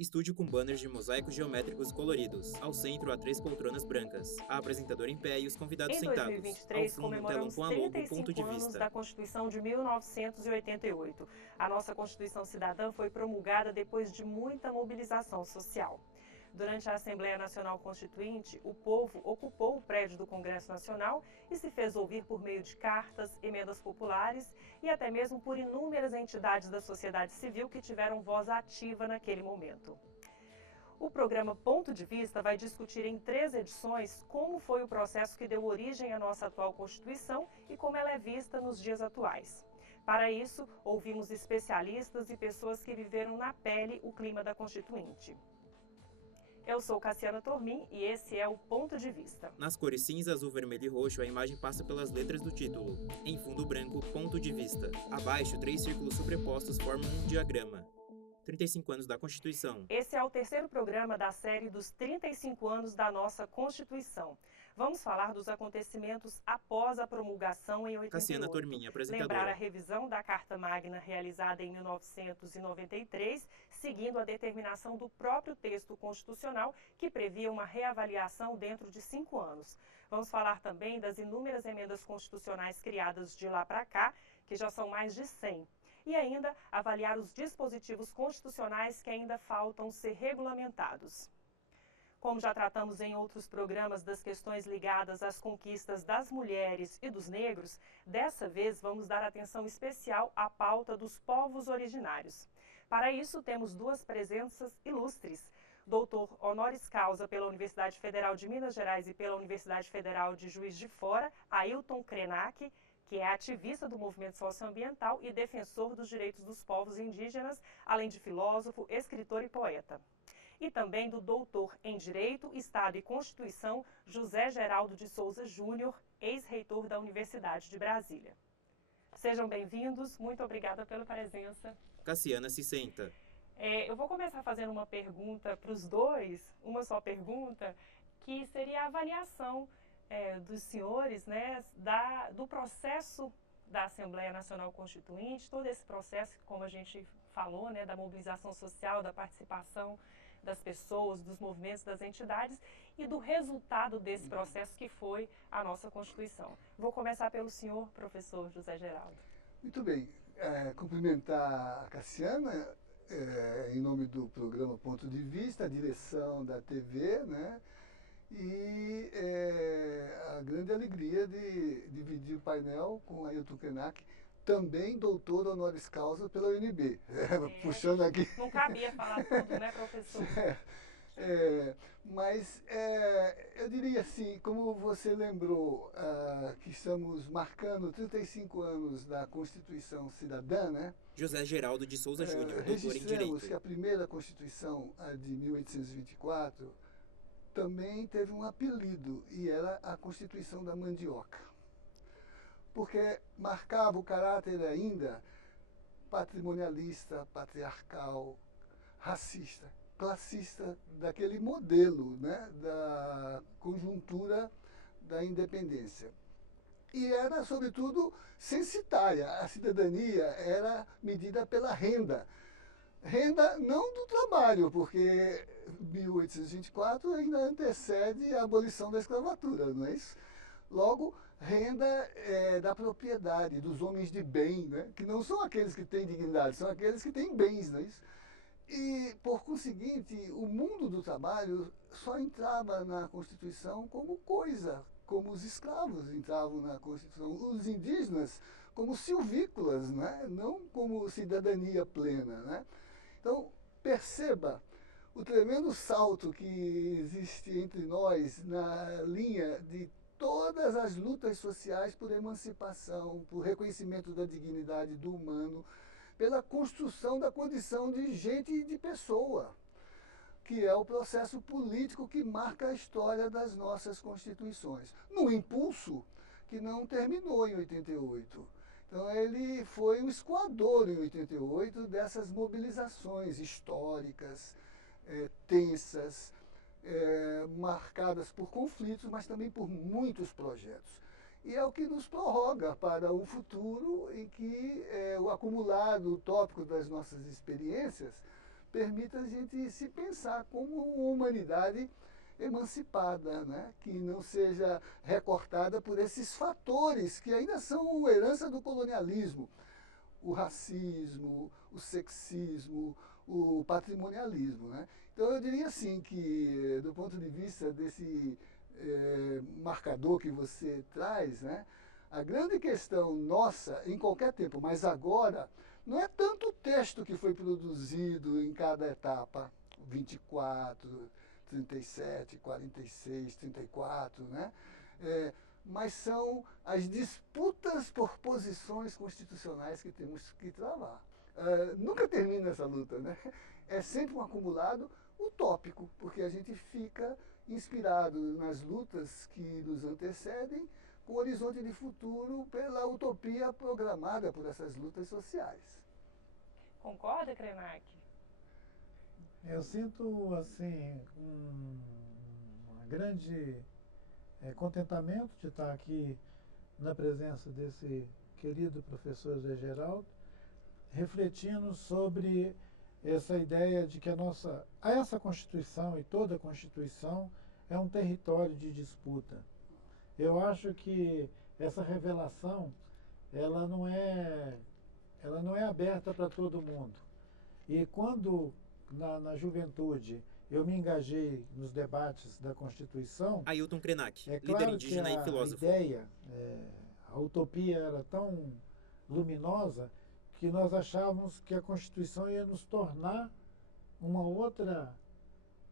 Estúdio com banners de mosaicos geométricos coloridos. Ao centro há 3 poltronas brancas. A apresentadora em pé e os convidados Em sentados. Ao 2023, fundo, um telão comemoramos com a logo Ponto de 35 anos Vista. da Constituição de 1988. A nossa Constituição Cidadã foi promulgada depois de muita mobilização social. Durante a Assembleia Nacional Constituinte, o povo ocupou o prédio do Congresso Nacional e se fez ouvir por meio de cartas, emendas populares e até mesmo por inúmeras entidades da sociedade civil que tiveram voz ativa naquele momento. O programa Ponto de Vista vai discutir em 3 edições como foi o processo que deu origem à nossa atual Constituição e como ela é vista nos dias atuais. Para isso, ouvimos especialistas e pessoas que viveram na pele o clima da Constituinte. Eu sou Cassiana Tormin e esse é o Ponto de Vista. Nas cores cinza, azul, vermelho e roxo, a imagem passa pelas letras do título. Em fundo branco, Ponto de Vista. Abaixo, 3 círculos sobrepostos formam um diagrama. 35 anos da Constituição. Esse é o 3º programa da série dos 35 anos da nossa Constituição. Vamos falar dos acontecimentos após a promulgação em 88. Cassiana Tormin, apresentadora. Lembrar a revisão da Carta Magna realizada em 1993, seguindo a determinação do próprio texto constitucional, que previa uma reavaliação dentro de 5 anos. Vamos falar também das inúmeras emendas constitucionais criadas de lá para cá, que já são mais de 100. E ainda avaliar os dispositivos constitucionais que ainda faltam ser regulamentados. Como já tratamos em outros programas das questões ligadas às conquistas das mulheres e dos negros, dessa vez vamos dar atenção especial à pauta dos povos originários. Para isso, temos 2 presenças ilustres. Doutor honoris causa pela Universidade Federal de Minas Gerais e pela Universidade Federal de Juiz de Fora, Ailton Krenak, que é ativista do movimento socioambiental e defensor dos direitos dos povos indígenas, além de filósofo, escritor e poeta. E também do doutor em Direito, Estado e Constituição, José Geraldo de Souza Júnior, ex-reitor da Universidade de Brasília. Sejam bem-vindos, muito obrigada pela presença. Cassiana se senta. Eu vou começar fazendo uma pergunta para os dois, uma só pergunta, que seria a avaliação dos senhores, né, do processo da Assembleia Nacional Constituinte, todo esse processo, como a gente falou, né, da mobilização social, da participação das pessoas, dos movimentos, das entidades e do resultado desse processo que foi a nossa Constituição. Vou começar pelo senhor, professor José Geraldo. Muito bem. Cumprimentar a Cassiana, em nome do programa Ponto de Vista, a direção da TV, né? E a grande alegria de dividir o painel com Ailton Krenak, também doutor honoris causa pela UNB. Puxando aqui. Não cabia falar tudo, né, professor? Mas eu diria assim, como você lembrou, que estamos marcando 35 anos da Constituição Cidadã, né? José Geraldo de Souza Júnior, doutor em Direito. Registramos que a primeira Constituição, a de 1824, também teve um apelido, e era a Constituição da Mandioca. Porque marcava o caráter ainda patrimonialista, patriarcal, racista, classista daquele modelo, né, da conjuntura da independência. E era, sobretudo, censitária. A cidadania era medida pela renda. Renda não do trabalho, porque 1824 ainda antecede a abolição da escravatura, não é isso? Logo, renda da propriedade, dos homens de bem, né? Que não são aqueles que têm dignidade, são aqueles que têm bens, não é isso? E, por conseguinte, o mundo do trabalho só entrava na Constituição como coisa, como os escravos entravam na Constituição, os indígenas como silvícolas, né? Não como cidadania plena, né? Então, perceba o tremendo salto que existe entre nós na linha de todas as lutas sociais por emancipação, por reconhecimento da dignidade do humano, pela construção da condição de gente e de pessoa, que é o processo político que marca a história das nossas constituições. No impulso que não terminou em 88. Então ele foi um escoador em 88 dessas mobilizações históricas, tensas, marcadas por conflitos, mas também por muitos projetos. E é o que nos prorroga para um futuro em que o acumulado utópico das nossas experiências permita a gente se pensar como uma humanidade emancipada, né? Que não seja recortada por esses fatores que ainda são herança do colonialismo. O racismo, o sexismo, o patrimonialismo. Né? Então eu diria assim que, do ponto de vista desse marcador que você traz, né, a grande questão nossa, em qualquer tempo, mas agora, não é tanto o texto que foi produzido em cada etapa, 24, 37, 46, 34, né? Mas são as disputas por posições constitucionais que temos que travar. Nunca termina essa luta, né? É sempre um acumulado utópico, porque a gente fica inspirado nas lutas que nos antecedem, com o horizonte de futuro pela utopia programada por essas lutas sociais. Concorda, Krenak? Eu sinto, assim, uma grande contentamento de estar aqui na presença desse querido professor Zé Geraldo, refletindo sobre essa ideia de que essa Constituição e toda a Constituição é um território de disputa. Eu acho que essa revelação, ela não é aberta para todo mundo. E quando, na juventude, eu me engajei nos debates da Constituição... Ailton Krenak, claro líder indígena e filósofo. A ideia, a utopia era tão luminosa que nós achávamos que a Constituição ia nos tornar uma outra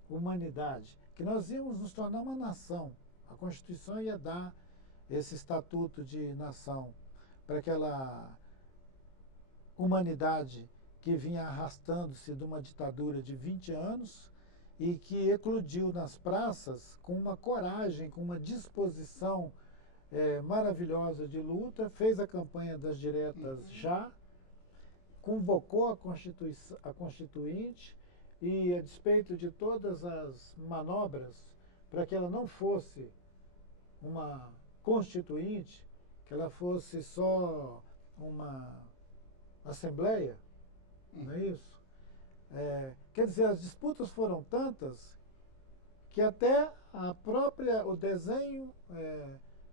humanidade, que nós íamos nos tornar uma nação. A Constituição ia dar esse estatuto de nação para aquela humanidade que vinha arrastando-se de uma ditadura de 20 anos e que eclodiu nas praças com uma coragem, com uma disposição maravilhosa de luta, fez a campanha das diretas já, convocou a Constituinte e, a despeito de todas as manobras para que ela não fosse uma Constituinte, que ela fosse só uma Assembleia, não é isso? Quer dizer, as disputas foram tantas que até o desenho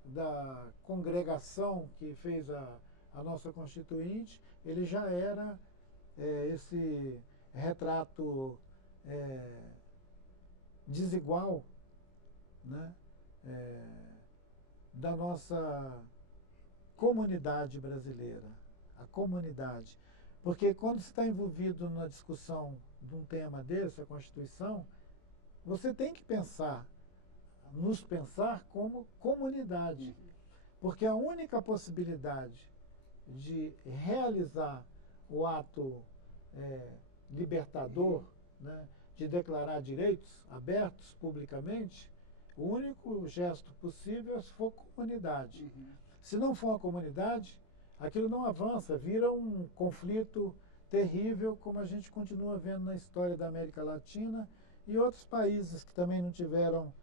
da congregação que fez a nossa Constituinte, ele já era esse retrato desigual, né, da nossa comunidade brasileira, a comunidade. Porque quando você está envolvido na discussão de um tema desse, a Constituição, você tem que nos pensar como comunidade. Porque a única possibilidade de realizar o ato libertador, né, de declarar direitos abertos publicamente, o único gesto possível é se for comunidade. Se não for uma comunidade, aquilo não avança, vira um conflito terrível, como a gente continua vendo na história da América Latina e outros países que também não tiveram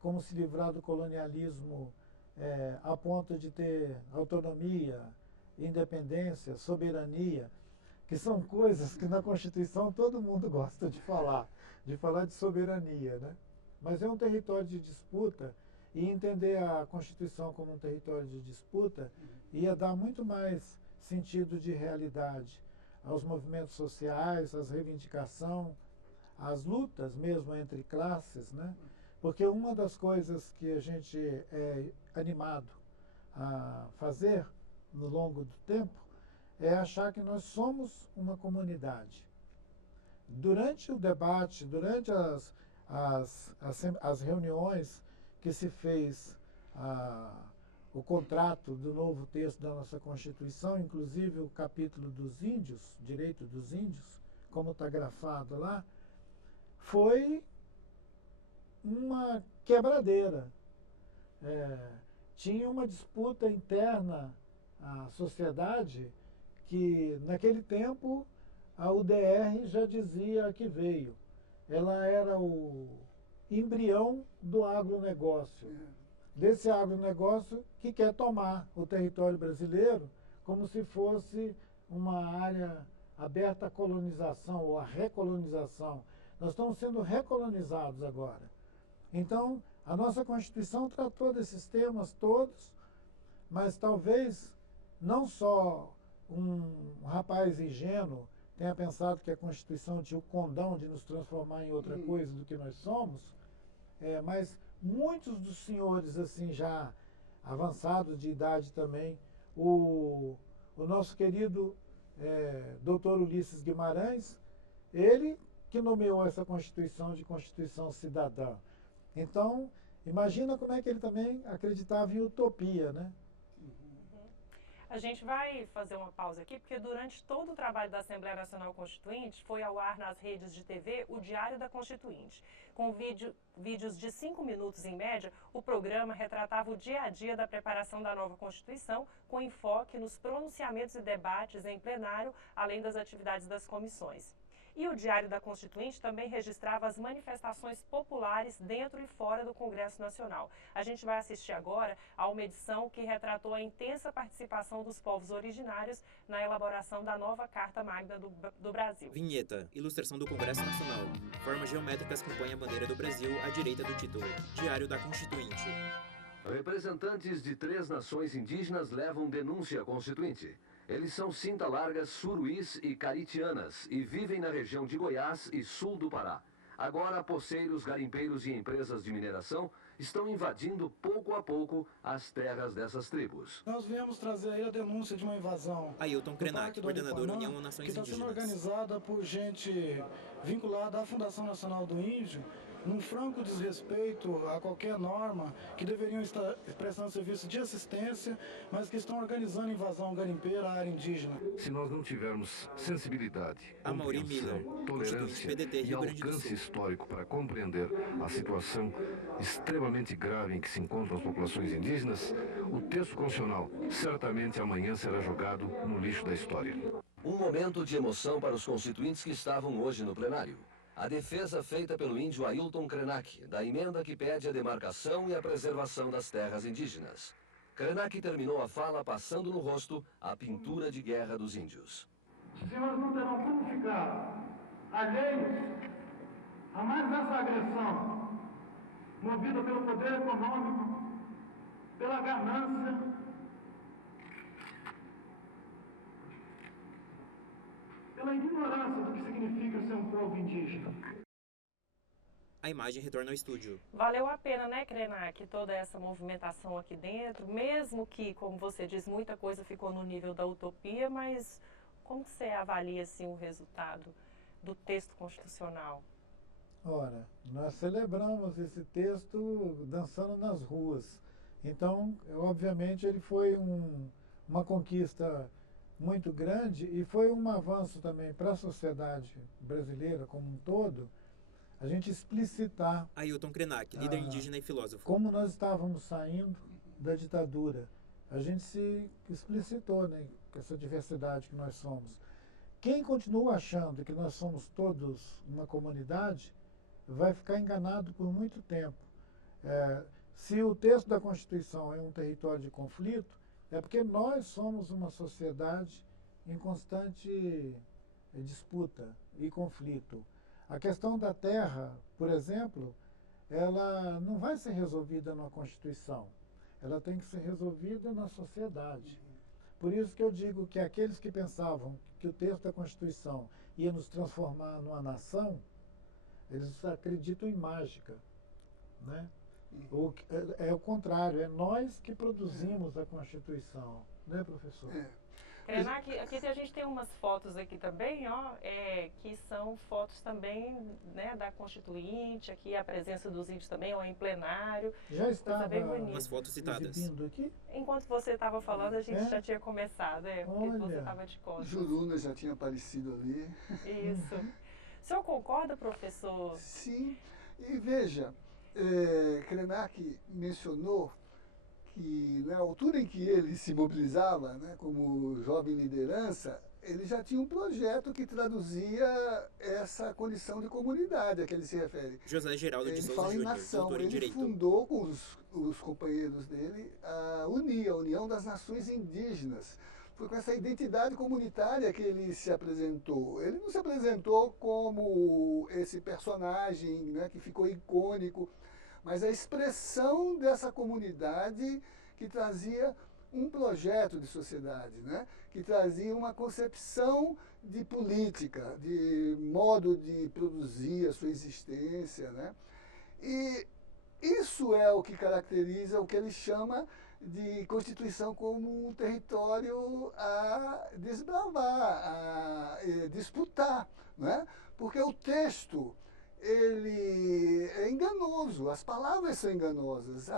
como se livrar do colonialismo a ponto de ter autonomia, independência, soberania, que são coisas que na Constituição todo mundo gosta de falar de soberania, né? Mas é um território de disputa, e entender a Constituição como um território de disputa ia dar muito mais sentido de realidade aos movimentos sociais, às reivindicações, às lutas mesmo entre classes, né? Porque uma das coisas que a gente é animado a fazer no longo do tempo é achar que nós somos uma comunidade. Durante o debate, durante as reuniões que se fez o contrato do novo texto da nossa Constituição, inclusive o capítulo dos índios, direito dos índios, como está grafado lá, foi uma quebradeira. Tinha uma disputa interna à sociedade que, naquele tempo, a UDR já dizia que veio. Ela era o embrião do agronegócio. Desse agronegócio que quer tomar o território brasileiro como se fosse uma área aberta à colonização ou à recolonização. Nós estamos sendo recolonizados agora. Então, a nossa Constituição tratou desses temas todos, mas talvez não só um rapaz ingênuo tenha pensado que a Constituição tinha o condão de nos transformar em outra coisa do que nós somos, mas muitos dos senhores assim já avançados de idade também, o nosso querido doutor Ulisses Guimarães, ele que nomeou essa Constituição de Constituição Cidadã. Então, imagina como é que ele também acreditava em utopia, né? A gente vai fazer uma pausa aqui, porque durante todo o trabalho da Assembleia Nacional Constituinte, foi ao ar nas redes de TV o Diário da Constituinte. Com vídeos de 5 minutos em média, o programa retratava o dia a dia da preparação da nova Constituição, com enfoque nos pronunciamentos e debates em plenário, além das atividades das comissões. E o Diário da Constituinte também registrava as manifestações populares dentro e fora do Congresso Nacional. A gente vai assistir agora a uma edição que retratou a intensa participação dos povos originários na elaboração da nova Carta Magna do Brasil. Vinheta. Ilustração do Congresso Nacional. Formas geométricas compõem a bandeira do Brasil à direita do título. Diário da Constituinte. Representantes de 3 nações indígenas levam denúncia à Constituinte. Eles são cinta-largas, suruís e caritianas e vivem na região de Goiás e sul do Pará. Agora, poceiros, garimpeiros e empresas de mineração estão invadindo pouco a pouco as terras dessas tribos. Nós viemos trazer aí a denúncia de uma invasão. Ailton Krenak, coordenador União Nações Indígenas. Que está sendo Indígenas. organizada por gente vinculada à Fundação Nacional do Índio, num franco desrespeito a qualquer norma, que deveriam estar prestando serviço de assistência, mas que estão organizando invasão garimpeira à área indígena. Se nós não tivermos sensibilidade, Amaury Miller, tolerância PDT, e Rio Grande do alcance Sul. histórico para compreender a situação extremamente grave em que se encontram as populações indígenas, o texto constitucional certamente amanhã será jogado no lixo da história. Um momento de emoção para os constituintes que estavam hoje no plenário. A defesa feita pelo índio Ailton Krenak, da emenda que pede a demarcação e a preservação das terras indígenas. Krenak terminou a fala passando no rosto a pintura de guerra dos índios. Os senhores não terão como ficar alheios a mais essa agressão, movida pelo poder econômico, pela ganância, pela ignorância do que significa ser um povo indígena. A imagem retorna ao estúdio. Valeu a pena, né, Krenak, toda essa movimentação aqui dentro, mesmo que, como você diz, muita coisa ficou no nível da utopia, mas como você avalia assim, o resultado do texto constitucional? Ora, nós celebramos esse texto dançando nas ruas. Então, obviamente, ele foi uma conquista muito grande e foi um avanço também para a sociedade brasileira como um todo, a gente explicitar Ailton Krenak, líder indígena e filósofo. como nós estávamos saindo da ditadura. A gente se explicitou, né, com essa diversidade que nós somos. Quem continua achando que nós somos todos uma comunidade vai ficar enganado por muito tempo. Se o texto da Constituição é um território de conflito, é porque nós somos uma sociedade em constante disputa e conflito. A questão da terra, por exemplo, ela não vai ser resolvida na Constituição. Ela tem que ser resolvida na sociedade. Por isso que eu digo que aqueles que pensavam que o texto da Constituição ia nos transformar numa nação, eles acreditam em mágica, né? É o contrário, é nós que produzimos a Constituição, né, professor? Krenak, aqui a gente tem umas fotos aqui também, ó, que são fotos também, né, da Constituinte, aqui a presença dos índios também, ó, em plenário. Já estava bem bonito. Umas fotos citadas. exibindo aqui? Enquanto você estava falando, a gente já tinha começado, porque Olha. você estava de costas. Juruna já tinha aparecido ali. Isso. O senhor concorda, professor? Sim, e veja, Krenak mencionou que na altura em que ele se mobilizava, né, como jovem liderança, ele já tinha um projeto que traduzia essa condição de comunidade a que ele se refere. José Geraldo de Ele Souza fala em Júnior, nação, doutor em ele Direito. fundou com os companheiros dele a UNIA, a União das Nações Indígenas, Foi com essa identidade comunitária que ele se apresentou. Ele não se apresentou como esse personagem, né, que ficou icônico, mas a expressão dessa comunidade que trazia um projeto de sociedade, né, que trazia uma concepção de política, de modo de produzir a sua existência, né? E isso é o que caracteriza o que ele chama de Constituição como um território a desbravar, a disputar, né? Porque o texto ele é enganoso, as palavras são enganosas,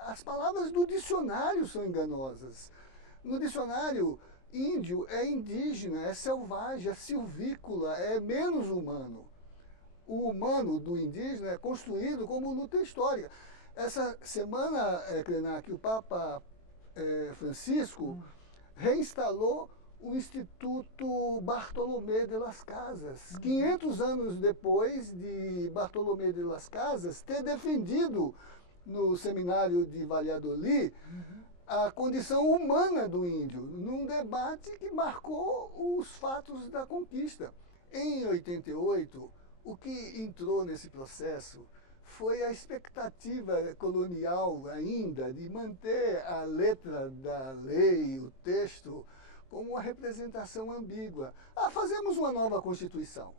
as palavras do dicionário são enganosas. No dicionário, índio é indígena, é selvagem, é silvícola, é menos humano. O humano do indígena é construído como luta histórica. Essa semana, Krenak, o Papa Francisco reinstalou o Instituto Bartolomé de las Casas. 500 anos depois de Bartolomé de las Casas ter defendido no seminário de Valladolid a condição humana do índio, num debate que marcou os fatos da conquista. Em 88, o que entrou nesse processo foi a expectativa colonial ainda de manter a letra da lei, o texto, como uma representação ambígua. Fazemos uma nova Constituição.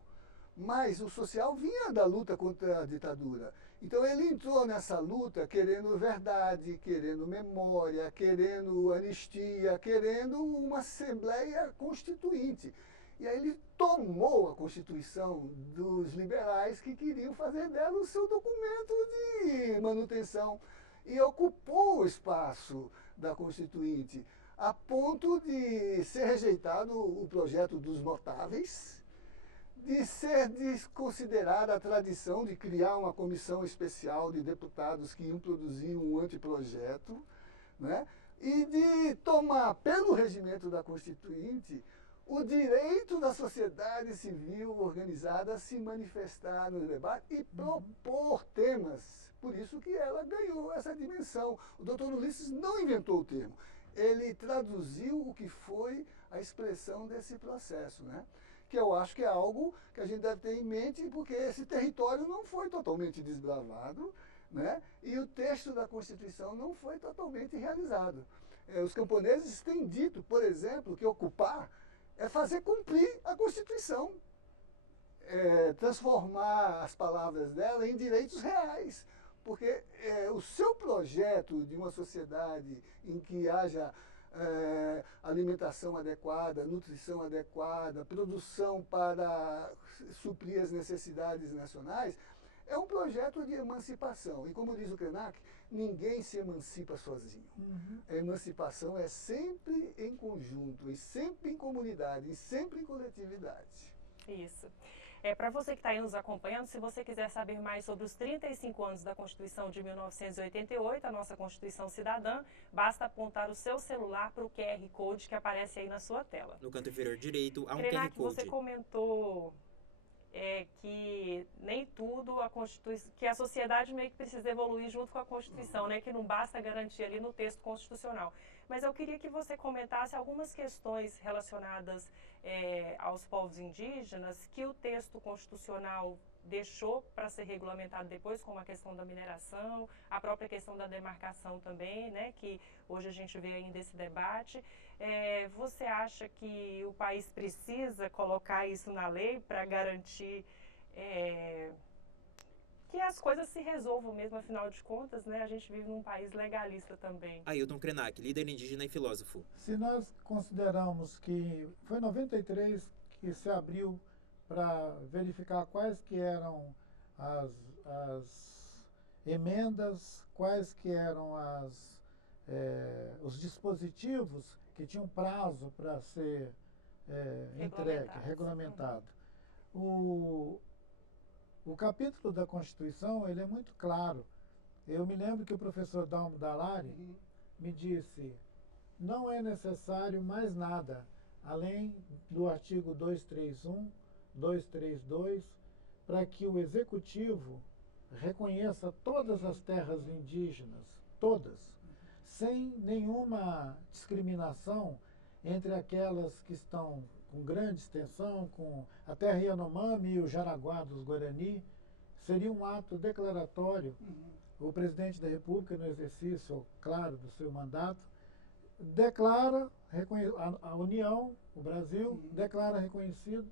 Mas o social vinha da luta contra a ditadura. Então ele entrou nessa luta querendo verdade, querendo memória, querendo anistia, querendo uma Assembleia Constituinte. E aí ele tomou a Constituição dos liberais que queriam fazer dela o seu documento de manutenção e ocupou o espaço da Constituinte, a ponto de ser rejeitado o projeto dos notáveis, de ser desconsiderada a tradição de criar uma comissão especial de deputados que iam produzir um anteprojeto, né? E de tomar pelo regimento da Constituinte o direito da sociedade civil organizada a se manifestar no debate e propor temas. Por isso que ela ganhou essa dimensão. O doutor Ulisses não inventou o termo. Ele traduziu o que foi a expressão desse processo, né? Que eu acho que é algo que a gente deve ter em mente, porque esse território não foi totalmente desbravado, né? E o texto da Constituição não foi totalmente realizado. Os camponeses têm dito, por exemplo, que ocupar é fazer cumprir a Constituição, transformar as palavras dela em direitos reais, porque o seu projeto de uma sociedade em que haja alimentação adequada, nutrição adequada, produção para suprir as necessidades nacionais, é um projeto de emancipação. E como diz o Krenak, ninguém se emancipa sozinho. A emancipação é sempre em conjunto, e sempre em comunidade, e sempre em coletividade. Isso. Para você que está aí nos acompanhando, se você quiser saber mais sobre os 35 anos da Constituição de 1988, a nossa Constituição Cidadã, basta apontar o seu celular para o QR Code que aparece aí na sua tela. No canto inferior direito há um Krenak, QR Code. você comentou que nem tudo que a sociedade meio que precisa evoluir junto com a Constituição, né? Que não basta garantir ali no texto constitucional. Mas eu queria que você comentasse algumas questões relacionadas aos povos indígenas que o texto constitucional deixou para ser regulamentado depois, como a questão da mineração, a própria questão da demarcação também, né? Que hoje a gente vê ainda esse debate. Você acha que o país precisa colocar isso na lei para garantir que as coisas se resolvam mesmo, afinal de contas, né? A gente vive num país legalista também. Ailton Krenak, líder indígena e filósofo. Se nós consideramos que foi em 93 que se abriu para verificar quais que eram as emendas, quais que eram os dispositivos que tinham prazo para ser regulamentado. O capítulo da Constituição ele é muito claro. Eu me lembro que o professor Dalmo Dallari me disse: não é necessário mais nada, além do artigo 231, 232, para que o Executivo reconheça todas as terras indígenas, todas, sem nenhuma discriminação entre aquelas que estão com grande extensão, com a terra Yanomami e o Jaraguá dos Guarani, seria um ato declaratório. O presidente da República, no exercício, claro, do seu mandato, declara a União, o Brasil, declara reconhecido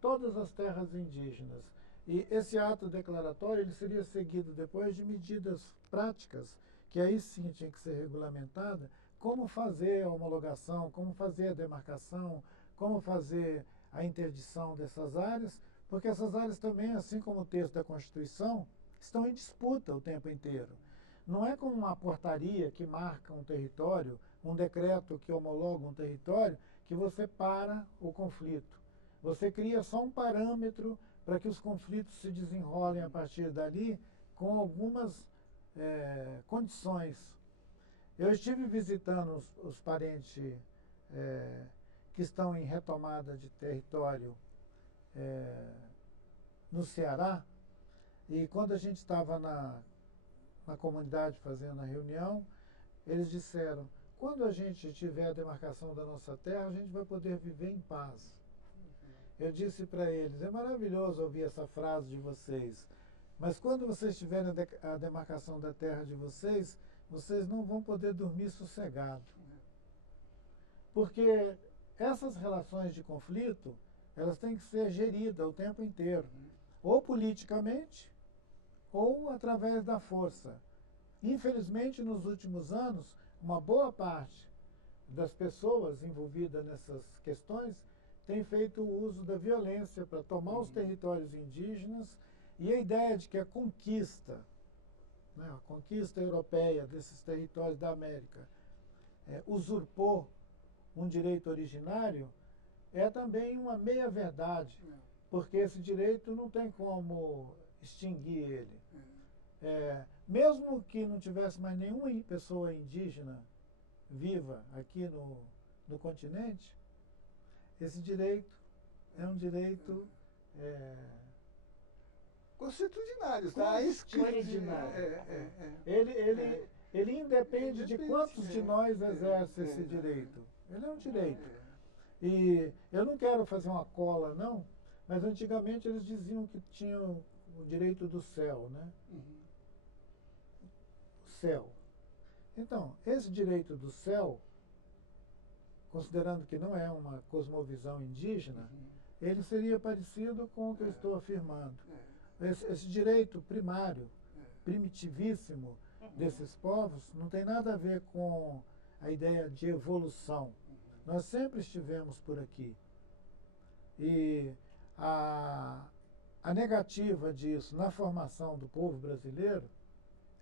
todas as terras indígenas. E esse ato declaratório ele seria seguido depois de medidas práticas, que aí sim tinha que ser regulamentada, como fazer a homologação, como fazer a demarcação, como fazer a interdição dessas áreas, porque essas áreas também, assim como o texto da Constituição, estão em disputa o tempo inteiro. Não é como uma portaria que marca um território, um decreto que homologa um território, que você para o conflito. Você cria só um parâmetro para que os conflitos se desenrolem a partir dali com algumas condições. Eu estive visitando os parentes que estão em retomada de território no Ceará, e quando a gente estava na comunidade fazendo a reunião, eles disseram, quando a gente tiver a demarcação da nossa terra, a gente vai poder viver em paz. Eu disse para eles, é maravilhoso ouvir essa frase de vocês, mas quando vocês tiverem a demarcação da terra de vocês, vocês não vão poder dormir sossegado. Porque essas relações de conflito, elas têm que ser geridas o tempo inteiro, ou politicamente, ou através da força. Infelizmente, nos últimos anos, uma boa parte das pessoas envolvidas nessas questões tem feito o uso da violência para tomar os territórios indígenas, e a ideia de que a conquista europeia desses territórios da América usurpou um direito originário é também uma meia-verdade, porque esse direito não tem como extinguir ele. Mesmo que não tivesse mais nenhuma pessoa indígena viva aqui no continente, esse direito é um direito constitucionário, está escrito. Ele independe de quantos de nós exerce esse direito. Ele é um direito. E eu não quero fazer uma cola, não, mas antigamente eles diziam que tinham o direito do céu, né? O céu. Então, esse direito do céu, considerando que não é uma cosmovisão indígena, ele seria parecido com o que eu estou afirmando. Esse direito primário, primitivíssimo desses povos, não tem nada a ver com a ideia de evolução. Nós sempre estivemos por aqui. E a negativa disso na formação do povo brasileiro,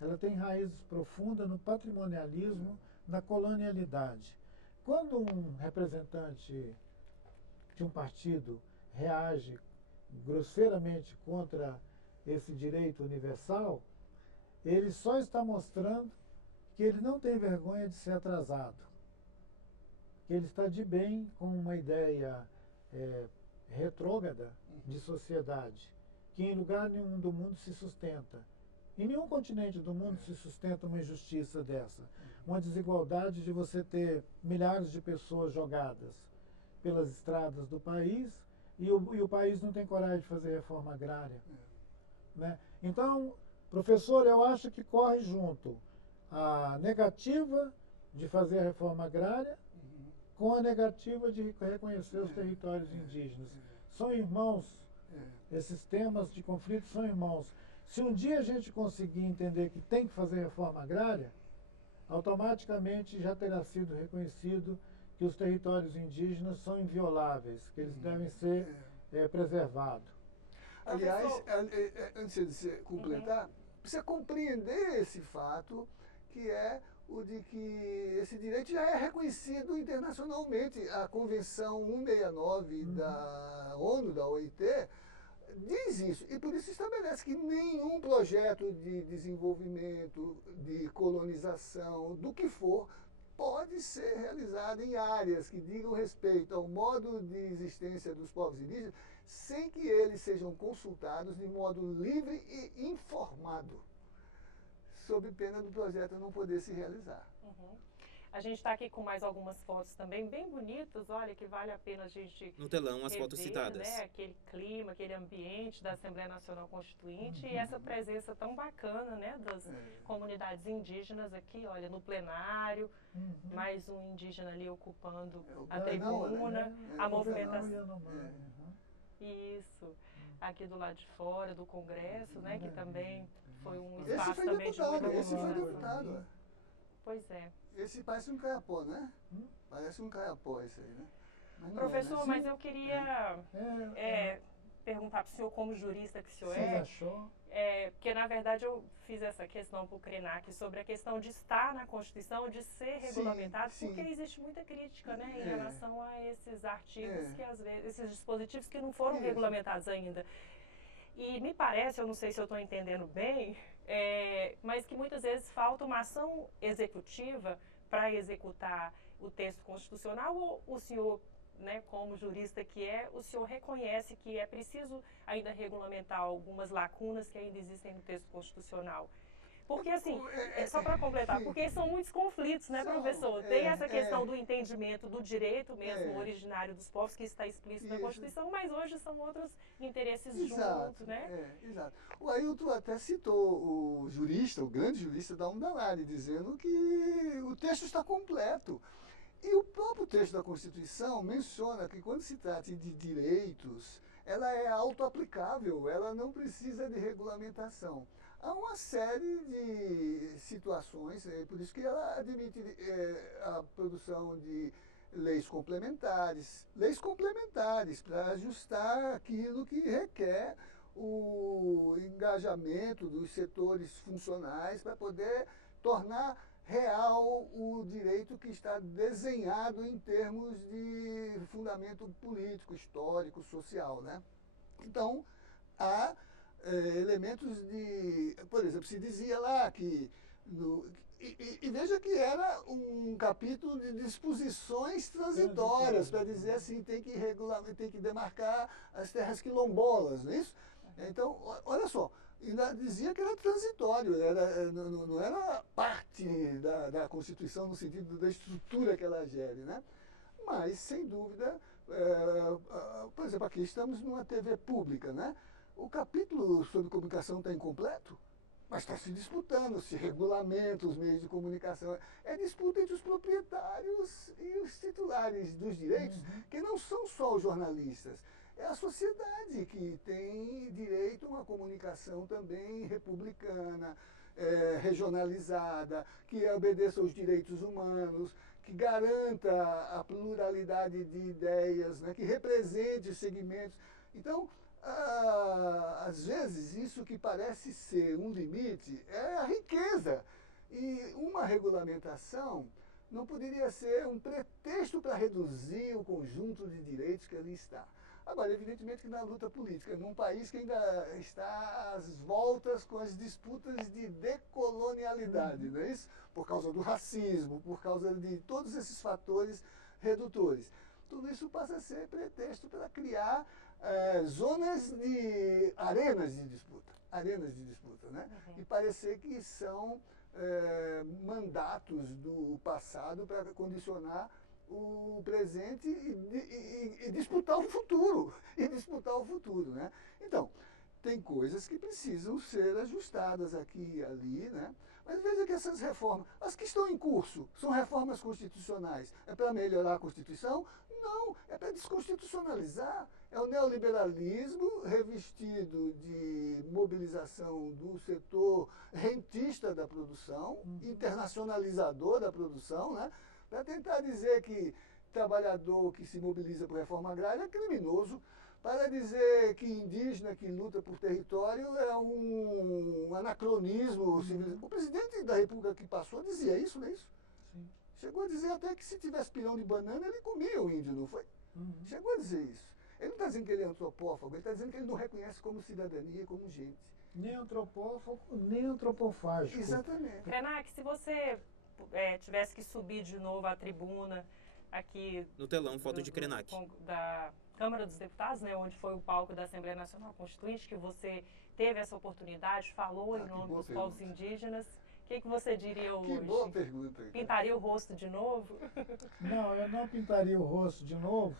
ela tem raízes profundas no patrimonialismo, na colonialidade. Quando um representante de um partido reage grosseiramente contra esse direito universal, ele só está mostrando que ele não tem vergonha de ser atrasado, que ele está de bem com uma ideia retrógrada de sociedade, que em lugar nenhum do mundo se sustenta. Em nenhum continente do mundo se sustenta uma injustiça dessa, uma desigualdade de você ter milhares de pessoas jogadas pelas estradas do país e o país não tem coragem de fazer reforma agrária. Né? Então, professor, eu acho que corre junto a negativa de fazer a reforma agrária com a negativa de reconhecer os territórios indígenas. São irmãos, esses temas de conflito são irmãos. Se um dia a gente conseguir entender que tem que fazer reforma agrária, automaticamente já terá sido reconhecido que os territórios indígenas são invioláveis, que eles devem ser preservados. Aliás, antes de você completar, precisa compreender esse fato, que é o de que esse direito já é reconhecido internacionalmente. A Convenção 169 da ONU, da OIT, diz isso, e por isso estabelece que nenhum projeto de desenvolvimento, de colonização, do que for, pode ser realizado em áreas que digam respeito ao modo de existência dos povos indígenas, sem que eles sejam consultados de modo livre e informado, sob pena do projeto não poder se realizar. A gente está aqui com mais algumas fotos também bem bonitas, olha, que vale a pena a gente No telão, as rever, fotos citadas. né, aquele clima, aquele ambiente da Assembleia Nacional Constituinte e essa presença tão bacana, né, das comunidades indígenas aqui, olha, no plenário, mais um indígena ali ocupando a tribuna, a movimentação. Isso, aqui do lado de fora do Congresso, né, que também foi um espaço também de muita Esse foi movimentação. deputado. Pois é. Esse parece um caiapó, né? Parece um caiapó esse aí, né? Mas Professor, não é, né? mas eu queria perguntar para o senhor, como jurista que o senhor Você achou? porque na verdade eu fiz essa questão para o Krenak sobre a questão de estar na Constituição, de ser regulamentado, sim. porque existe muita crítica, né, em relação a esses artigos que às vezes, esses dispositivos que não foram regulamentados ainda. E me parece, eu não sei se eu estou entendendo bem, mas que muitas vezes falta uma ação executiva para executar o texto constitucional, ou o senhor, né, como jurista que o senhor reconhece que é preciso ainda regulamentar algumas lacunas que ainda existem no texto constitucional? Porque, assim, só para completar, porque são muitos conflitos, né, professor? Tem essa questão do entendimento do direito mesmo originário dos povos, que está explícito na Constituição, mas hoje são outros interesses juntos, né? Exato. O Ailton até citou o jurista, o grande jurista da Dalari, dizendo que o texto está completo. E o próprio texto da Constituição menciona que quando se trata de direitos, ela é autoaplicável, ela não precisa de regulamentação. Há uma série de situações, por isso que ela admite a produção de leis complementares para ajustar aquilo que requer o engajamento dos setores funcionais para poder tornar real o direito que está desenhado em termos de fundamento político, histórico, social, né? Então, há elementos de... Por exemplo, se dizia lá que... E veja que era um capítulo de disposições transitórias, para dizer assim, tem que demarcar as terras quilombolas, não é isso? Então, olha só, ainda dizia que era transitório, não era parte da Constituição no sentido da estrutura que ela gere, né? Mas, sem dúvida, por exemplo, aqui estamos numa TV pública, né? O capítulo sobre comunicação está incompleto, mas está se disputando, se regulamenta os meios de comunicação. É disputa entre os proprietários e os titulares dos direitos, que não são só os jornalistas. É a sociedade que tem direito a uma comunicação também republicana, regionalizada, que obedeça aos direitos humanos, que garanta a pluralidade de ideias, né, que represente os segmentos. Então, às vezes, isso que parece ser um limite é a riqueza. E uma regulamentação não poderia ser um pretexto para reduzir o conjunto de direitos que ali está. Agora, evidentemente que na luta política, num país que ainda está às voltas com as disputas de decolonialidade, não é isso? Por causa do racismo, por causa de todos esses fatores redutores. Tudo isso passa a ser pretexto para criar arenas de disputa, né? E parecer que são mandatos do passado para condicionar o presente e disputar o futuro, né? Então, tem coisas que precisam ser ajustadas aqui e ali, né? Mas veja que essas reformas, as que estão em curso, são reformas constitucionais. É para melhorar a Constituição? Não, é para desconstitucionalizar. É o neoliberalismo revestido de mobilização do setor rentista da produção, internacionalizador da produção, né? Para tentar dizer que trabalhador que se mobiliza por reforma agrária é criminoso, para dizer que indígena que luta por território é um anacronismo. O presidente da República que passou dizia isso, não é isso? Sim. Chegou a dizer até que se tivesse pirão de banana, ele comia o índio, não foi? Chegou a dizer isso. Ele não está dizendo que ele é antropófago, ele está dizendo que ele não reconhece como cidadania, como gente. Nem antropófago, nem antropofágico. Exatamente. Krenak, se você tivesse que subir de novo à tribuna aqui... No telão, foto de Krenak. Da Câmara dos Deputados, né, onde foi o palco da Assembleia Nacional Constituinte, que você teve essa oportunidade, falou em nome dos povos indígenas. O que você diria hoje? Que boa pergunta. Pintaria o rosto de novo? Não, eu não pintaria o rosto de novo.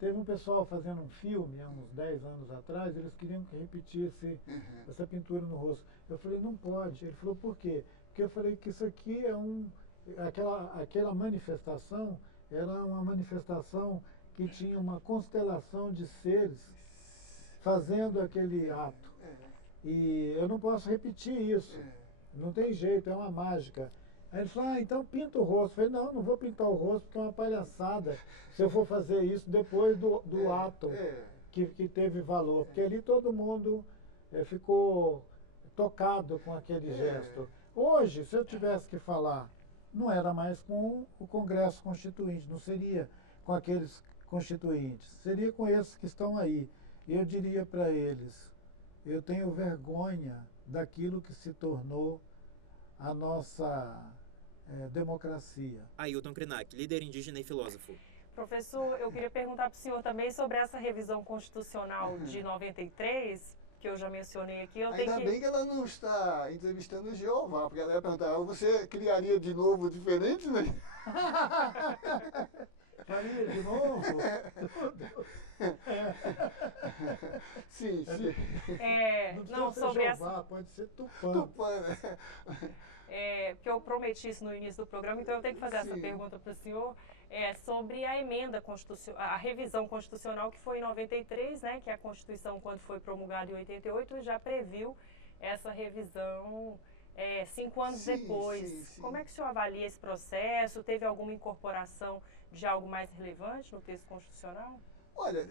Teve um pessoal fazendo um filme, há uns 10 anos atrás, eles queriam que repetisse essa pintura no rosto. Eu falei, não pode. Ele falou, por quê? Porque eu falei que isso aqui é aquela manifestação era uma manifestação que tinha uma constelação de seres fazendo aquele ato. E eu não posso repetir isso. Não tem jeito, é uma mágica. Aí ele falou, então pinta o rosto. Eu falei, não vou pintar o rosto porque é uma palhaçada se eu for fazer isso depois do ato que teve valor. Porque ali todo mundo ficou tocado com aquele gesto. Hoje, se eu tivesse que falar, não era mais com o Congresso Constituinte, não seria com aqueles constituintes, seria com esses que estão aí. E eu diria para eles, eu tenho vergonha daquilo que se tornou a nossa democracia. Ailton Krenak, líder indígena e filósofo. Professor, eu queria perguntar para o senhor também sobre essa revisão constitucional de 93, que eu já mencionei aqui. Ainda bem que ela não está entrevistando o Jeová, porque ela ia perguntar, você criaria de novo diferente, né? Faria de novo? Sim. Não sobre Jeová, pode ser Tupã. Tupã, né? Porque eu prometi isso no início do programa, então eu tenho que fazer essa pergunta para o senhor. Sobre a emenda constitucional, a revisão constitucional que foi em 93, né, que a Constituição, quando foi promulgada em 88, já previu essa revisão 5 anos depois. Sim. Como é que o senhor avalia esse processo? Teve alguma incorporação de algo mais relevante no texto constitucional? Olha,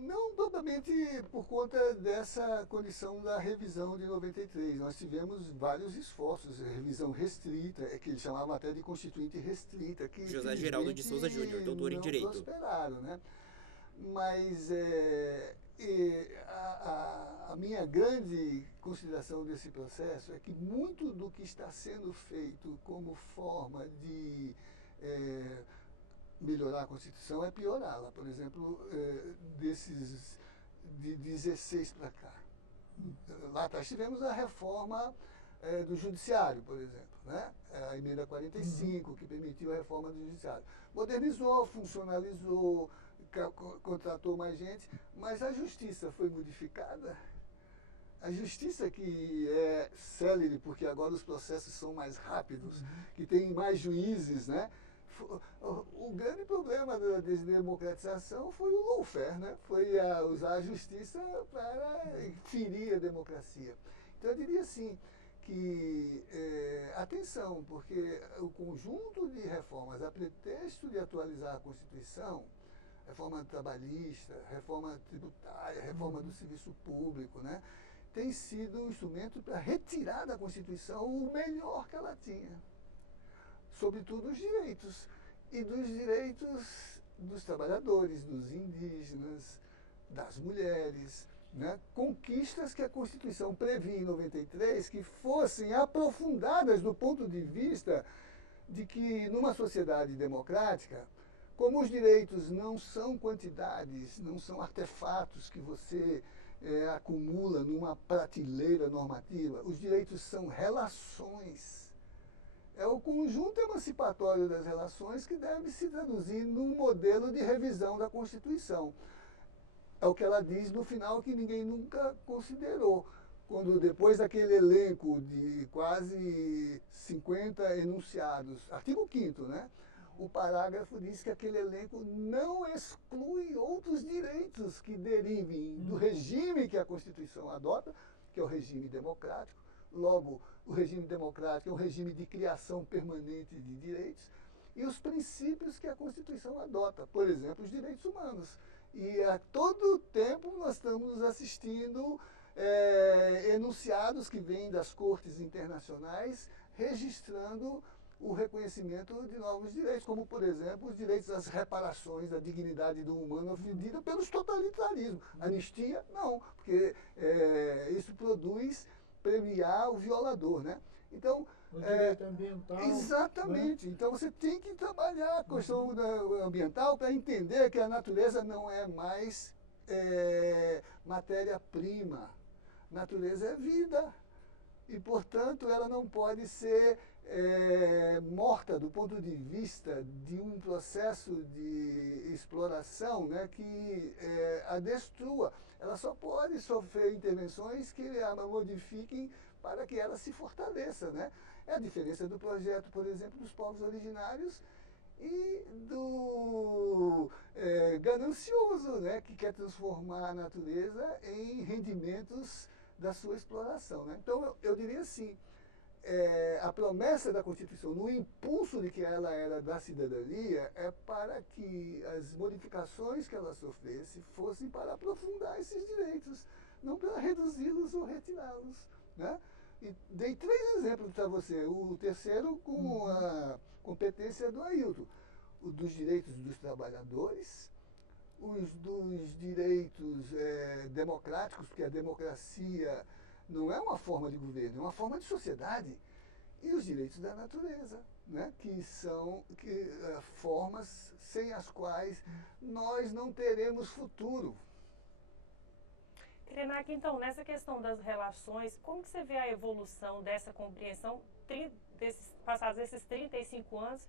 não propriamente por conta dessa condição da revisão de 93. Nós tivemos vários esforços, revisão restrita, que eles chamavam até de constituinte restrita. Que José Geraldo de Souza Júnior, doutor em Direito. Prosperaram, né? Mas a minha grande consideração desse processo é que muito do que está sendo feito como forma de melhorar a Constituição é piorá-la. Por exemplo, desses de 16 para cá. Lá atrás tivemos a reforma do Judiciário, por exemplo, né? A emenda 45, que permitiu a reforma do Judiciário. Modernizou, funcionalizou, contratou mais gente, mas a Justiça foi modificada. A Justiça, que é célere, porque agora os processos são mais rápidos, que tem mais juízes, né? O grande problema da desdemocratização foi o lawfare, né? Foi usar a justiça para ferir a democracia. Então eu diria assim que atenção, porque o conjunto de reformas a pretexto de atualizar a Constituição, reforma trabalhista, reforma tributária, reforma do serviço público, né? Tem sido um instrumento para retirar da Constituição o melhor que ela tinha. Sobretudo os direitos, e dos direitos dos trabalhadores, dos indígenas, das mulheres, né? Conquistas que a Constituição previa em 93 que fossem aprofundadas do ponto de vista de que numa sociedade democrática, como os direitos não são quantidades, não são artefatos que você acumula numa prateleira normativa, os direitos são relações. É o conjunto emancipatório das relações que deve se traduzir num modelo de revisão da Constituição. É o que ela diz no final, que ninguém nunca considerou. Quando depois daquele elenco de quase 50 enunciados, artigo 5º, né? O parágrafo diz que aquele elenco não exclui outros direitos que derivem do regime que a Constituição adota, que é o regime democrático. Logo, o regime democrático é um regime de criação permanente de direitos e os princípios que a Constituição adota, por exemplo, os direitos humanos. E a todo tempo nós estamos assistindo enunciados que vêm das cortes internacionais registrando o reconhecimento de novos direitos, como, por exemplo, os direitos às reparações da dignidade do humano ofendida pelos totalitarismos. Anistia, não, porque isso produz premiar o violador, né? Então, o direito ambiental. Exatamente. Né? Então você tem que trabalhar a questão ambiental para entender que a natureza não é mais matéria-prima. Natureza é vida. e, portanto, ela não pode ser morta do ponto de vista de um processo de exploração, né, que a destrua. Ela só pode sofrer intervenções que a modifiquem para que ela se fortaleça, né? É a diferença do projeto, por exemplo, dos povos originários e do ganancioso, né, que quer transformar a natureza em rendimentos da sua exploração, né? Então, eu diria assim, a promessa da Constituição, no impulso de que ela era da cidadania, é para que as modificações que ela sofresse fossem para aprofundar esses direitos, não para reduzi-los ou retirá-los, né? E dei 3 exemplos para você. O terceiro com a competência do Ailton. O dos direitos dos trabalhadores, os dos direitos democráticos, porque a democracia não é uma forma de governo, é uma forma de sociedade. E os direitos da natureza, né? Que são formas sem as quais nós não teremos futuro. Krenak, então, nessa questão das relações, como que você vê a evolução dessa compreensão passados esses 35 anos?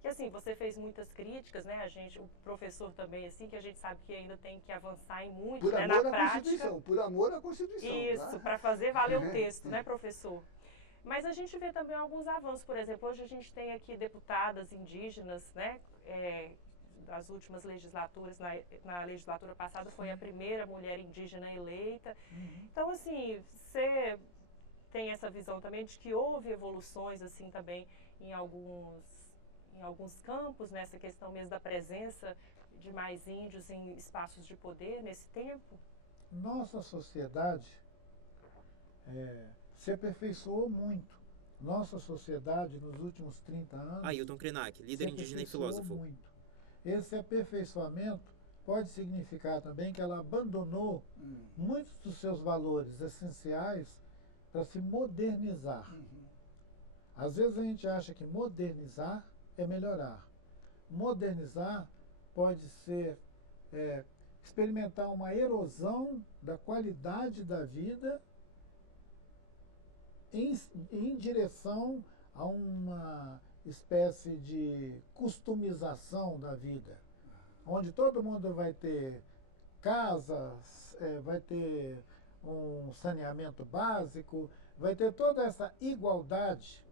Que assim, você fez muitas críticas, né? O professor também, assim, que a gente sabe que ainda tem que avançar em muito, por né, amor na à prática. Constituição, por amor à Constituição. Isso, tá? para fazer valer o texto, né, professor? Mas a gente vê também alguns avanços, por exemplo, hoje a gente tem aqui deputadas indígenas, né? Das últimas legislaturas, na legislatura passada foi a primeira mulher indígena eleita. Então, assim, você tem essa visão também de que houve evoluções, assim, também em alguns campos, nessa questão mesmo da presença de mais índios em espaços de poder nesse tempo? Nossa sociedade se aperfeiçoou muito. Nossa sociedade, nos últimos 30 anos... Ailton Krenak, líder indígena e filósofo. Muito. Esse aperfeiçoamento pode significar também que ela abandonou muitos dos seus valores essenciais para se modernizar. Às vezes a gente acha que modernizar é melhorar. Modernizar pode ser experimentar uma erosão da qualidade da vida em direção a uma espécie de customização da vida, onde todo mundo vai ter casas, vai ter um saneamento básico, vai ter toda essa igualdade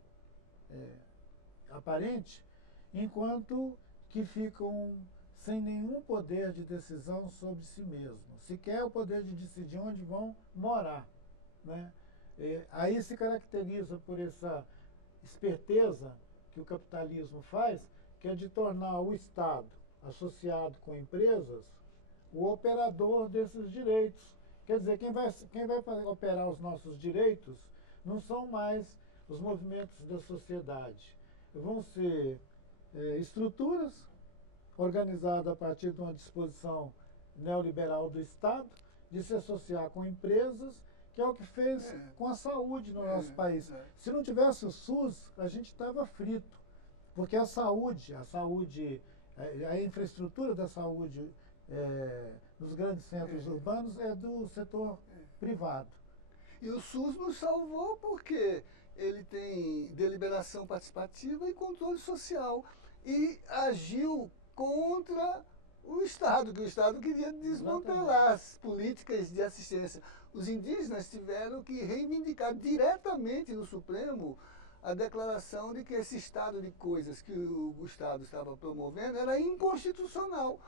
aparente, enquanto que ficam sem nenhum poder de decisão sobre si mesmos, sequer o poder de decidir onde vão morar, né? Aí se caracteriza por essa esperteza que o capitalismo faz, que é de tornar o Estado, associado com empresas, o operador desses direitos. Quer dizer, quem vai operar os nossos direitos não são mais os movimentos da sociedade. Vão ser estruturas organizadas a partir de uma disposição neoliberal do Estado de se associar com empresas, que é o que fez com a saúde no nosso país. Se não tivesse o SUS, a gente estava frito, porque a saúde, a infraestrutura da saúde nos grandes centros urbanos é do setor privado. E o SUS nos salvou porque ele tem deliberação participativa e controle social e agiu contra o Estado, que o Estado queria desmantelar as políticas de assistência. Os indígenas tiveram que reivindicar diretamente no Supremo a declaração de que esse estado de coisas que o Estado estava promovendo era inconstitucional.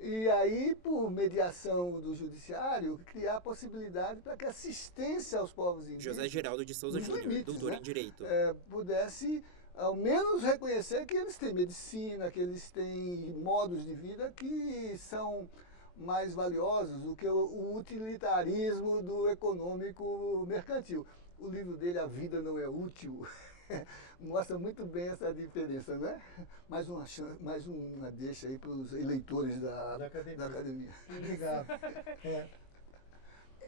E aí, por mediação do judiciário, criar a possibilidade para que a assistência aos povos indígenas... José Geraldo de Souza Júnior, doutor em Direito. Pudesse, ao menos, reconhecer que eles têm medicina, que eles têm modos de vida que são mais valiosos do que o utilitarismo do econômico mercantil. O livro dele, A Vida Não É Útil, mostra muito bem essa diferença, né? Mais uma deixa aí para os eleitores da academia. Obrigado.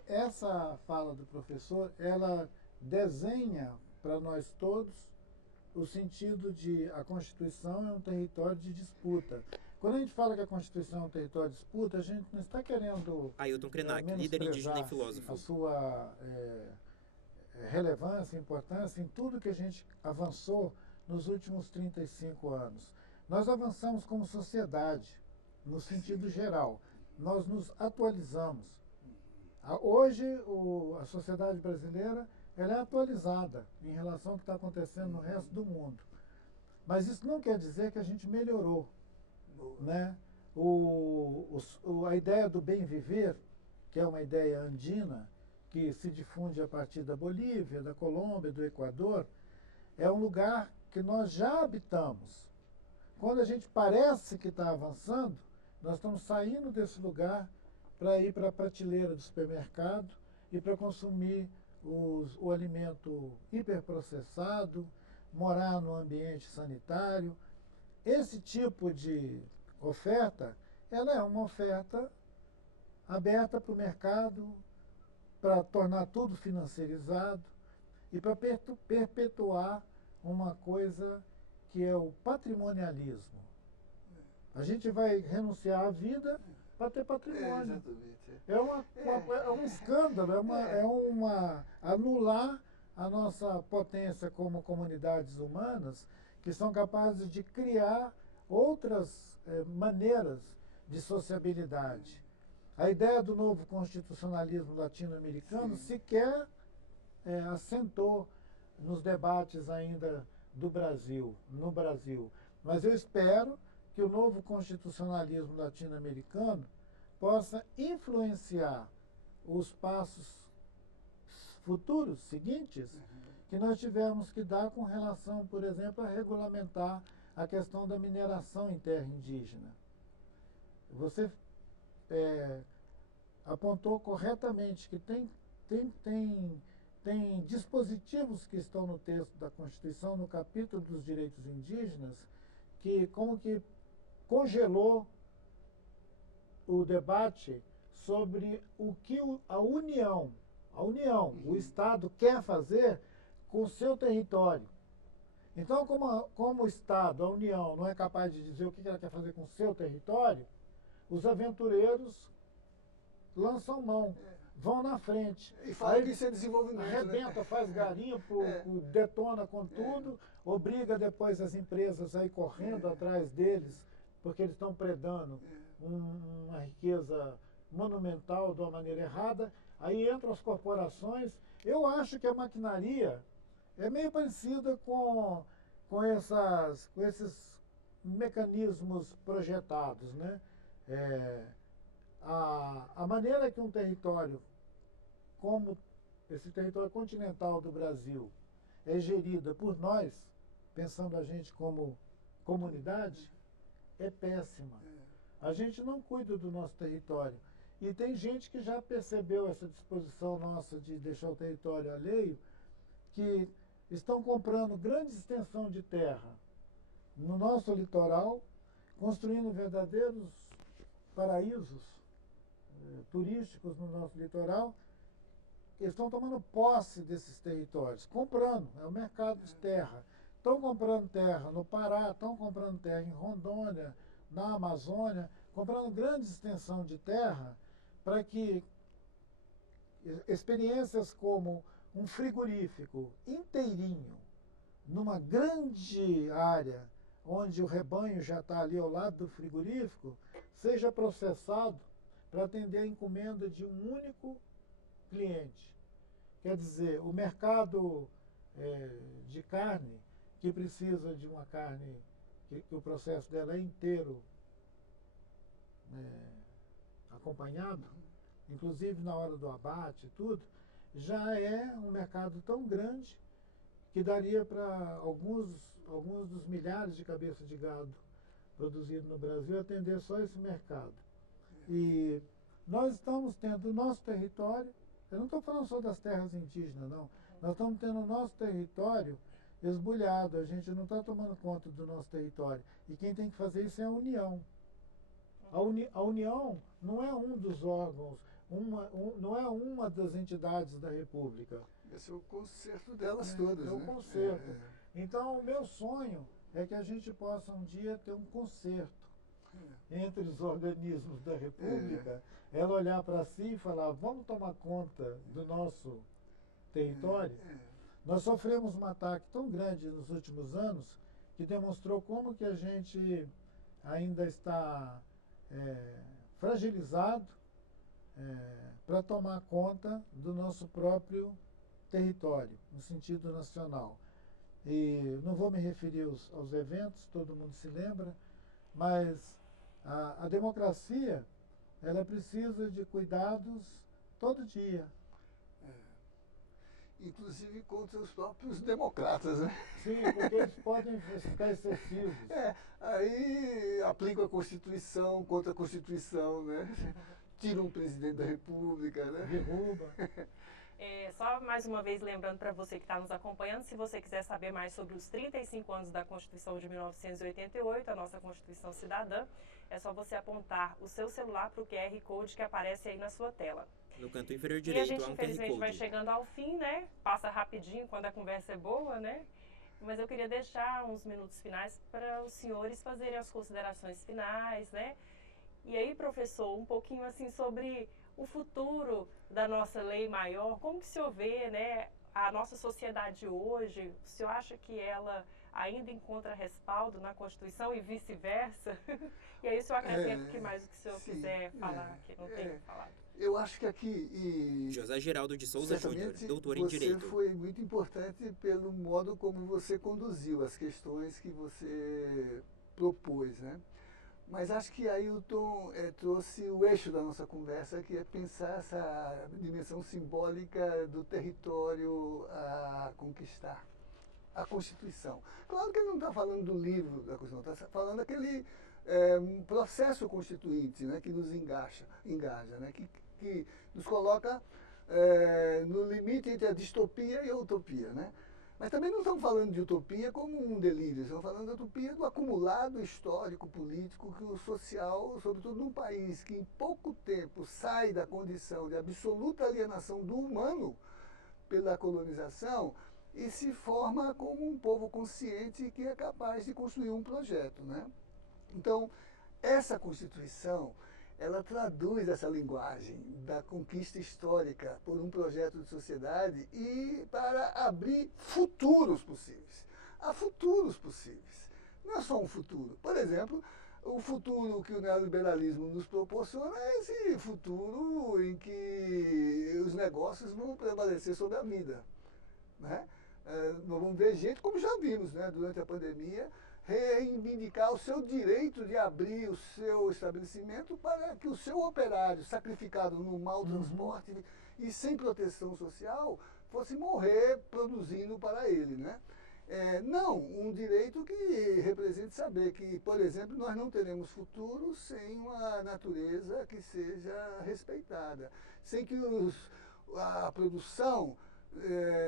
Essa fala do professor, ela desenha para nós todos o sentido de a Constituição é um território de disputa. Quando a gente fala que a Constituição é um território de disputa, a gente não está querendo Ailton Krenak, líder indígena e filósofo. a sua relevância, importância em tudo que a gente avançou nos últimos 35 anos. Nós avançamos como sociedade, no sentido geral. Nós nos atualizamos. Hoje, a sociedade brasileira ela é atualizada em relação ao que está acontecendo no resto do mundo. Mas isso não quer dizer que a gente melhorou. Né? A ideia do bem viver, que é uma ideia andina, que se difunde a partir da Bolívia, da Colômbia, do Equador, é um lugar que nós já habitamos. Quando a gente parece que está avançando, nós estamos saindo desse lugar para ir para a prateleira do supermercado e para consumir o alimento hiperprocessado, morar no ambiente sanitário. Esse tipo de oferta, ela é uma oferta aberta para o mercado, para tornar tudo financiarizado e para perpetuar uma coisa que é o patrimonialismo. A gente vai renunciar à vida para ter patrimônio. É um escândalo, anular a nossa potência como comunidades humanas que são capazes de criar outras maneiras de sociabilidade. A ideia do novo constitucionalismo latino-americano sequer assentou nos debates ainda no Brasil. Mas eu espero que o novo constitucionalismo latino-americano possa influenciar os passos futuros, seguintes, que nós tivemos que dar com relação, por exemplo, a regulamentar a questão da mineração em terra indígena. Você apontou corretamente que tem dispositivos que estão no texto da Constituição, no capítulo dos direitos indígenas, que como que congelou o debate sobre o que a União, o Estado quer fazer com o seu território. Então, como o Estado, a União, não é capaz de dizer o que ela quer fazer com o seu território, os aventureiros lançam mão, vão na frente. E falam que isso é desenvolvimento. Arrebenta, faz garimpo, detona com tudo, obriga depois as empresas a ir correndo atrás deles, porque eles estão predando uma riqueza monumental de uma maneira errada. Aí entram as corporações. Eu acho que a maquinaria é meio parecida com esses mecanismos projetados, né? A maneira que um território, como esse território continental do Brasil, é gerida por nós, pensando a gente como comunidade, é péssima. A gente não cuida do nosso território. E tem gente que já percebeu essa disposição nossa de deixar o território alheio, que estão comprando grande extensão de terra no nosso litoral, construindo verdadeiros paraísos turísticos no nosso litoral. Eles estão tomando posse desses territórios, comprando, é o mercado de terra. Estão comprando terra no Pará, estão comprando terra em Rondônia, na Amazônia, comprando grande extensão de terra para que experiências como um frigorífico inteirinho, numa grande área, onde o rebanho já está ali ao lado do frigorífico, seja processado para atender a encomenda de um único cliente. Quer dizer, o mercado de carne, que precisa de uma carne que o processo dela é inteiro acompanhado, inclusive na hora do abate e tudo, já é um mercado tão grande que daria para alguns dos milhares de cabeças de gado produzidos no Brasil atender só esse mercado. E nós estamos tendo o nosso território, eu não estou falando só das terras indígenas, não. Nós estamos tendo o nosso território esbulhado, a gente não está tomando conta do nosso território. E quem tem que fazer isso é a União. A União não é um dos órgãos, não é uma das entidades da República. Esse é o conserto delas todas. É o conserto. Então, o meu sonho é que a gente possa um dia ter um conserto entre os organismos da República, ela olhar para si e falar, vamos tomar conta do nosso território, nós sofremos um ataque tão grande nos últimos anos que demonstrou como que a gente ainda está fragilizado para tomar conta do nosso próprio território, no sentido nacional. E não vou me referir aos eventos, todo mundo se lembra, mas a democracia, ela precisa de cuidados todo dia. Inclusive contra os próprios democratas, né? Sim, porque eles podem ficar excessivos. Aí aplicam a Constituição contra a Constituição, né? Tiram o presidente da República, né? Derruba. Só mais uma vez lembrando para você que está nos acompanhando, se você quiser saber mais sobre os 35 anos da Constituição de 1988, a nossa Constituição Cidadã, é só você apontar o seu celular para o QR Code que aparece aí na sua tela. No canto inferior E direito a gente, há um QR infelizmente, Code. vai chegando ao fim, né? Passa rapidinho quando a conversa é boa, né? Mas eu queria deixar uns minutos finais para os senhores fazerem as considerações finais, né? E aí, professor, um pouquinho assim sobre o futuro da nossa lei maior, como que o senhor vê, né, a nossa sociedade hoje? O senhor acha que ela ainda encontra respaldo na Constituição e vice-versa? E aí o senhor acrescenta o que mais o que o senhor quiser falar, que não tem falado. Eu acho que aqui... José Geraldo de Souza Júnior, doutor em Direito. Você foi muito importante pelo modo como você conduziu as questões que você propôs, né? Mas acho que Ailton trouxe o eixo da nossa conversa, que é pensar essa dimensão simbólica do território a conquistar, a Constituição. Claro que ele não está falando do livro da Constituição, está falando daquele processo constituinte, né, que nos engaja, né, que nos coloca no limite entre a distopia e a utopia, né? Mas também não estamos falando de utopia como um delírio, estamos falando de utopia do acumulado histórico, político, que o social, sobretudo num país que em pouco tempo sai da condição de absoluta alienação do humano pela colonização e se forma como um povo consciente que é capaz de construir um projeto, né? Então, essa Constituição, ela traduz essa linguagem da conquista histórica por um projeto de sociedade e para abrir futuros possíveis. Há futuros possíveis. Não é só um futuro. Por exemplo, o futuro que o neoliberalismo nos proporciona é esse futuro em que os negócios vão prevalecer sobre a vida, né? Nós vamos ver gente, como já vimos, né, durante a pandemia, reivindicar o seu direito de abrir o seu estabelecimento para que o seu operário, sacrificado no mau transporte e sem proteção social, fosse morrer produzindo para ele, né? Não, um direito que represente saber que, por exemplo, nós não teremos futuro sem uma natureza que seja respeitada, sem que a produção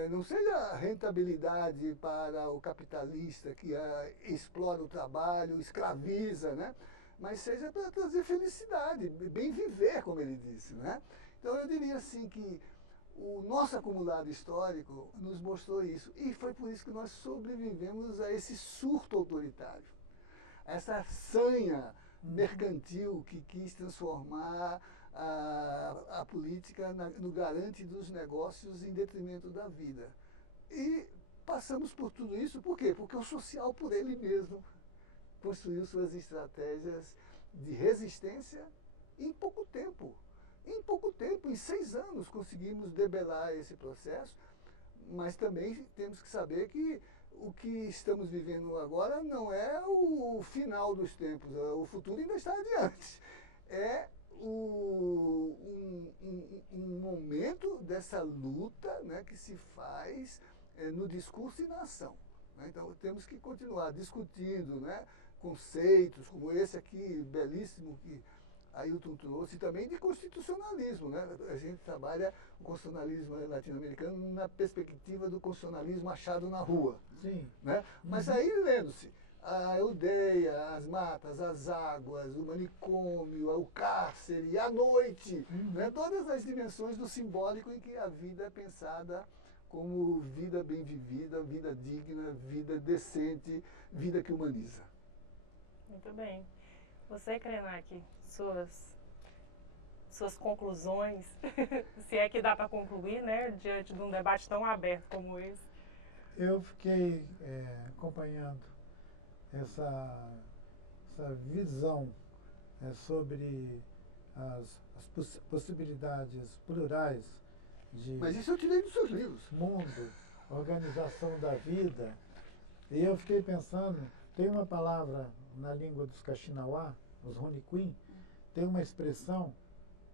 não seja rentabilidade para o capitalista que explora o trabalho, escraviza, né? Mas seja para trazer felicidade, bem viver, como ele disse, né? Então eu diria assim que o nosso acumulado histórico nos mostrou isso, e foi por isso que nós sobrevivemos a esse surto autoritário, essa sanha mercantil que quis transformar a política no garante dos negócios em detrimento da vida. E passamos por tudo isso, por quê? Porque o social, por ele mesmo, construiu suas estratégias de resistência em pouco tempo. Em pouco tempo, em 6 anos, conseguimos debelar esse processo, mas também temos que saber que o que estamos vivendo agora não é o final dos tempos, o futuro ainda está adiante. É um momento dessa luta, né, que se faz no discurso e na ação, né? Então temos que continuar discutindo, né, conceitos como esse aqui, belíssimo, que Ailton trouxe, também de constitucionalismo, né? A gente trabalha o constitucionalismo latino-americano na perspectiva do constitucionalismo achado na rua. Sim. Né? Mas aí, lendo-se, a aldeia, as matas, as águas, o manicômio, o cárcere, a noite, né? Todas as dimensões do simbólico em que a vida é pensada como vida bem vivida, vida digna, vida decente, vida que humaniza. Muito bem. Você, Krenak, suas conclusões, se é que dá para concluir, né, diante de um debate tão aberto como esse. Eu fiquei acompanhando essa visão sobre as possibilidades plurais de Mas isso eu tirei dos seus livros. mundo, organização da vida, e eu fiquei pensando, tem uma palavra na língua dos Kaxinawá, os Runiquim, tem uma expressão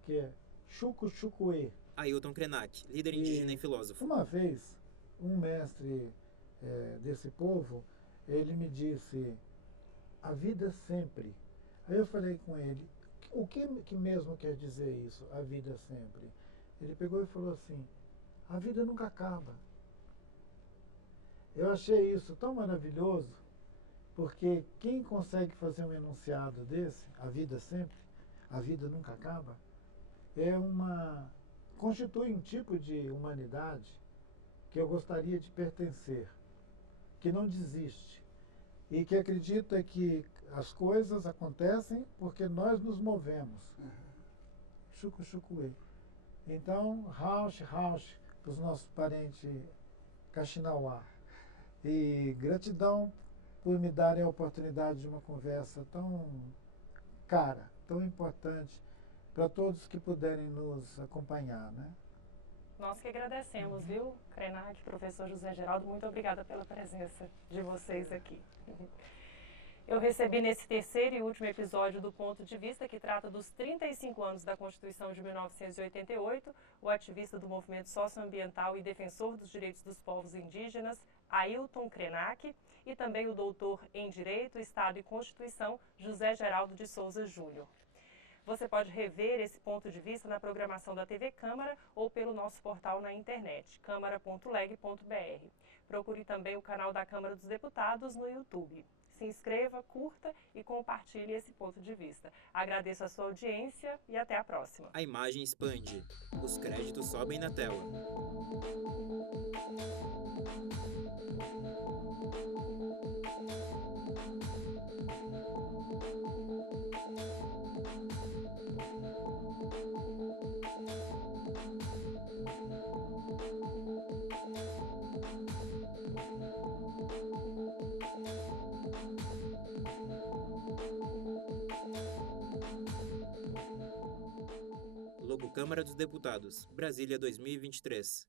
que é chucu-chucuê. Ailton Krenak, líder indígena e filósofo. Uma vez, um mestre desse povo, ele me disse, a vida sempre. Aí eu falei com ele, o que mesmo quer dizer isso, a vida sempre? Ele pegou e falou assim, a vida nunca acaba. Eu achei isso tão maravilhoso, porque quem consegue fazer um enunciado desse, a vida sempre, a vida nunca acaba, constitui um tipo de humanidade que eu gostaria de pertencer, que não desiste e que acredita que as coisas acontecem porque nós nos movemos. Chucu-chucuê. Então, Rausch, para os nossos parentes Kaxinawá. E gratidão por me darem a oportunidade de uma conversa tão cara, tão importante para todos que puderem nos acompanhar, né? Nós que agradecemos, viu, Krenak, professor José Geraldo, muito obrigada pela presença de vocês aqui. Eu recebi nesse terceiro e último episódio do Ponto de Vista, que trata dos 35 anos da Constituição de 1988, o ativista do movimento socioambiental e defensor dos direitos dos povos indígenas, Ailton Krenak, e também o doutor em Direito, Estado e Constituição, José Geraldo de Souza Júnior. Você pode rever esse ponto de vista na programação da TV Câmara ou pelo nosso portal na internet, câmara.leg.br. Procure também o canal da Câmara dos Deputados no YouTube. Se inscreva, curta e compartilhe esse ponto de vista. Agradeço a sua audiência e até a próxima. A imagem expande. Os créditos sobem na tela. Logo Câmara dos Deputados, Brasília 2023.